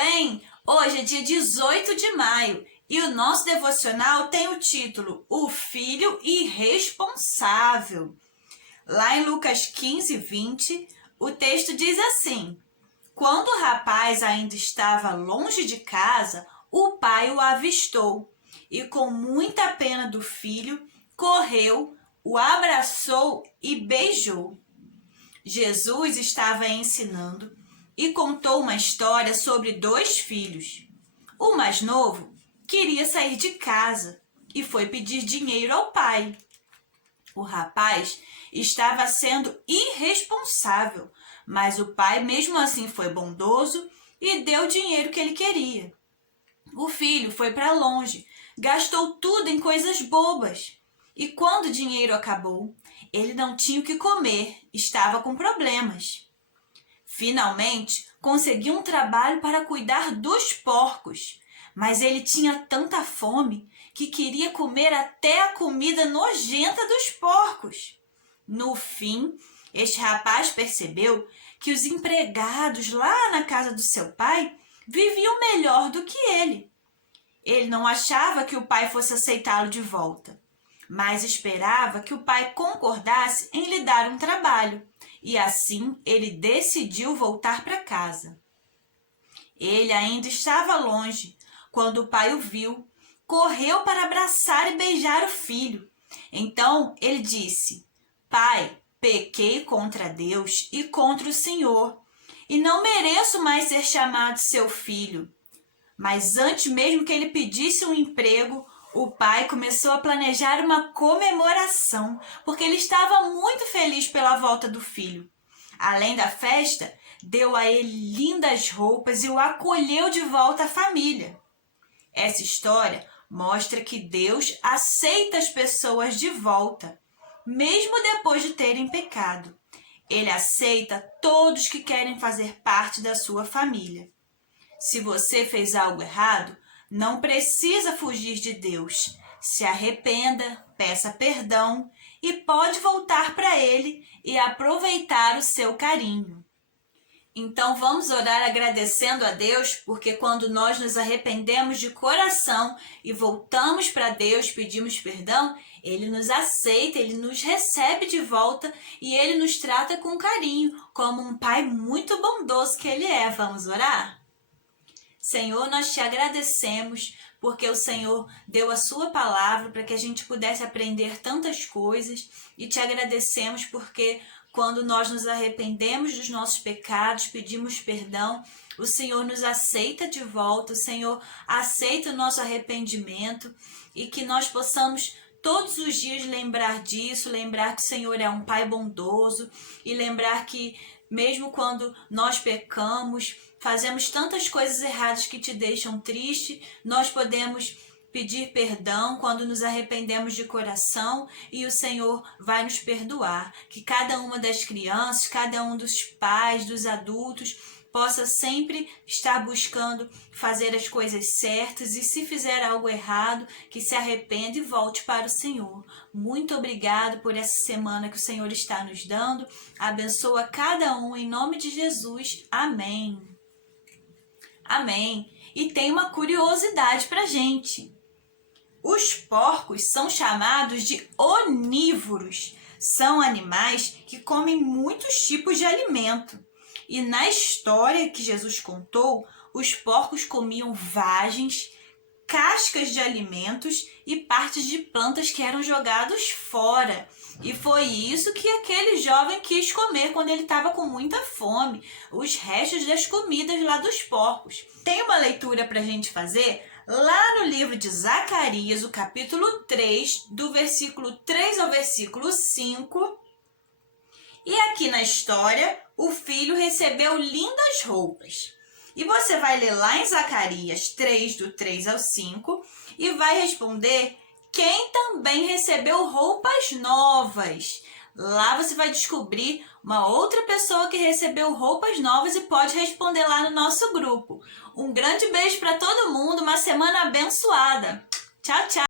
bem? Hoje é dia 18 de maio e o nosso devocional tem o título O Filho Irresponsável. Lá em Lucas 15, 20, o texto diz assim: Quando o rapaz ainda estava longe de casa, o pai o avistou e, com muita pena do filho, correu, o abraçou e beijou. Jesus estava ensinando e contou uma história sobre dois filhos. O mais novo queria sair de casa e foi pedir dinheiro ao pai. O rapaz estava sendo irresponsável, mas o pai mesmo assim foi bondoso e deu o dinheiro que ele queria. O filho foi para longe, gastou tudo em coisas bobas. E quando o dinheiro acabou, ele não tinha o que comer, estava com problemas. Finalmente, conseguiu um trabalho para cuidar dos porcos, mas ele tinha tanta fome que queria comer até a comida nojenta dos porcos. No fim, este rapaz percebeu que os empregados lá na casa do seu pai viviam melhor do que ele. Ele não achava que o pai fosse aceitá-lo de volta, mas esperava que o pai concordasse em lhe dar um trabalho, e assim ele decidiu voltar para casa. Ele ainda estava longe quando o pai o viu, correu para abraçar e beijar o filho. Então ele disse: Pai, pequei contra Deus e contra o Senhor, e não mereço mais ser chamado seu filho. Mas antes mesmo que ele pedisse um emprego, o pai começou a planejar uma comemoração, porque ele estava muito feliz pela volta do filho. Além da festa, deu a ele lindas roupas e o acolheu de volta à família. Essa história mostra que Deus aceita as pessoas de volta, mesmo depois de terem pecado. Ele aceita todos que querem fazer parte da sua família. Se você fez algo errado, não precisa fugir de Deus. Se arrependa, peça perdão e pode voltar para Ele e aproveitar o seu carinho. Então vamos orar agradecendo a Deus, porque quando nós nos arrependemos de coração e voltamos para Deus, pedimos perdão, Ele nos aceita, Ele nos recebe de volta e Ele nos trata com carinho, como um Pai muito bondoso que Ele é. Vamos orar? Senhor, nós te agradecemos porque o Senhor deu a sua palavra para que a gente pudesse aprender tantas coisas, e te agradecemos porque quando nós nos arrependemos dos nossos pecados, pedimos perdão, o Senhor nos aceita de volta, o Senhor aceita o nosso arrependimento, e que nós possamos todos os dias lembrar disso, lembrar que o Senhor é um Pai bondoso, e lembrar que mesmo quando nós pecamos, fazemos tantas coisas erradas que te deixam triste, nós podemos pedir perdão quando nos arrependemos de coração e o Senhor vai nos perdoar. Que cada uma das crianças, cada um dos pais, dos adultos, possa sempre estar buscando fazer as coisas certas, e se fizer algo errado, que se arrependa e volte para o Senhor. Muito obrigado por essa semana que o Senhor está nos dando. Abençoa cada um em nome de Jesus. Amém. Amém. E tem uma curiosidade pra gente. Os porcos são chamados de onívoros. São animais que comem muitos tipos de alimento. E na história que Jesus contou, os porcos comiam vagens, cascas de alimentos e partes de plantas que eram jogados fora. E foi isso que aquele jovem quis comer quando ele estava com muita fome, os restos das comidas lá dos porcos. Tem uma leitura para a gente fazer lá no livro de Zacarias, o capítulo 3, do versículo 3 ao versículo 5. E aqui na história, o filho recebeu lindas roupas. E você vai ler lá em Zacarias 3, do 3 ao 5, e vai responder quem também recebeu roupas novas. Lá você vai descobrir uma outra pessoa que recebeu roupas novas e pode responder lá no nosso grupo. Um grande beijo para todo mundo, uma semana abençoada. Tchau, tchau!